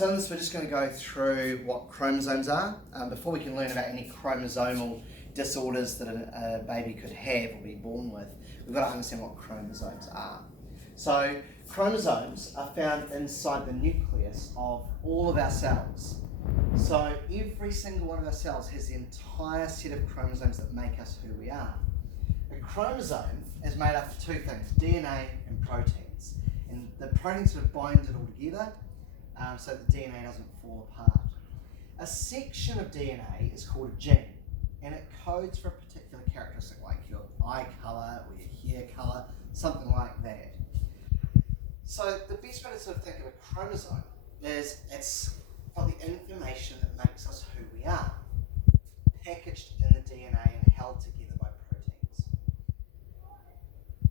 so in this we're just going to go through what chromosomes are. Before we can learn about any chromosomal disorders that a baby could have or be born with, we've got to understand what chromosomes are. So chromosomes are found inside the nucleus of all of our cells. So every single one of our cells has the entire set of chromosomes that make us who we are. A chromosome is made up of two things, DNA and proteins. And the proteins sort of bind it all together so the DNA doesn't fall apart. A section of DNA is called a gene, and it codes for a particular characteristic like your eye colour or your hair colour, something like that. So the best way to sort of think of a chromosome is it's got the information that makes us who we are, packaged in the DNA and held together by proteins.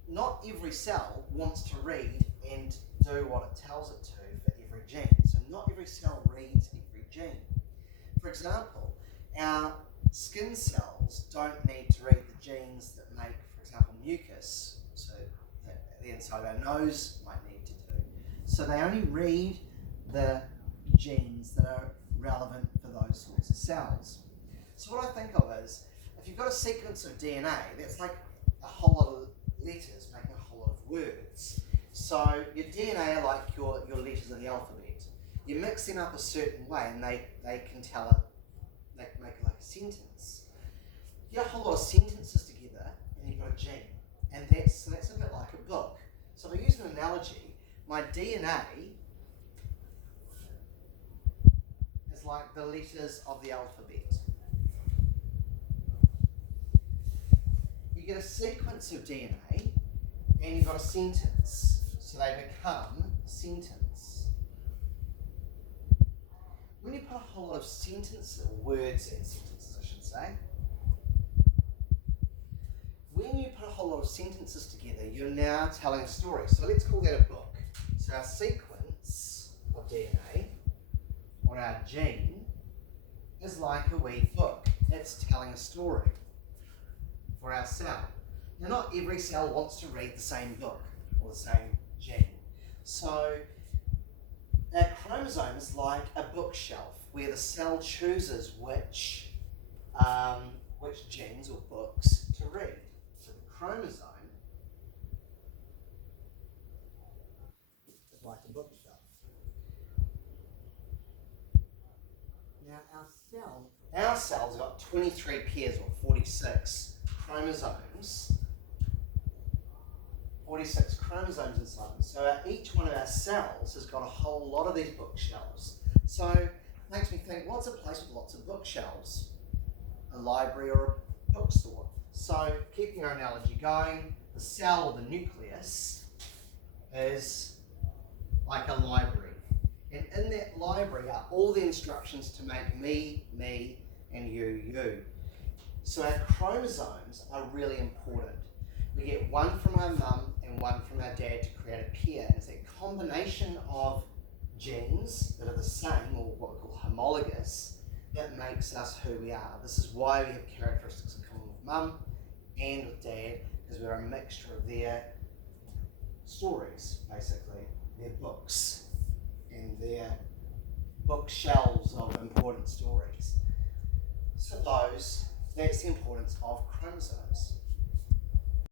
Not every cell wants to read and do what it tells it to for every gene. So not every cell reads every gene. For example, our skin cells don't need to read the genes that make, for example, mucus, so that the inside of our nose might need to do. So they only read the genes that are relevant for those sorts of cells. So what I think of is, if you've got a sequence of DNA, that's like a whole lot of letters making a whole lot of words. So your DNA are like your letters of the alphabet. You mix them up a certain way and they can they can make like a sentence. You get a whole lot of sentences together and you've got a gene. And that's a bit like a book. So if I use an analogy, my DNA is like the letters of the alphabet. You get a sequence of DNA and you've got a sentence. So they become a sentence. When you put a whole lot of sentences, or words and sentences I should say, when you put a whole lot of sentences together, you're now telling a story. So let's call that a book. So our sequence of DNA, or our gene, is like a wee book. It's telling a story for our cell. Now not every cell wants to read the same book or the same gene. So a chromosome is like a bookshelf where the cell chooses which genes or books to read. So the chromosome is like a bookshelf. Now our cells have got 23 pairs or 46 chromosomes. 46 chromosomes inside them. So each one of our cells has got a whole lot of these bookshelves. So it makes me think, what's a place with lots of bookshelves? A library or a bookstore. So keeping our analogy going, the cell or the nucleus is like a library. And in that library are all the instructions to make me, me, and you. So our chromosomes are really important. We get one from our mum and one from our dad to create a pair. And it's that combination of genes that are the same, or what we call homologous, that makes us who we are. This is why we have characteristics in common with mum and with dad, because we're a mixture of their stories, basically, their books and their bookshelves of important stories. So that's the importance of chromosomes.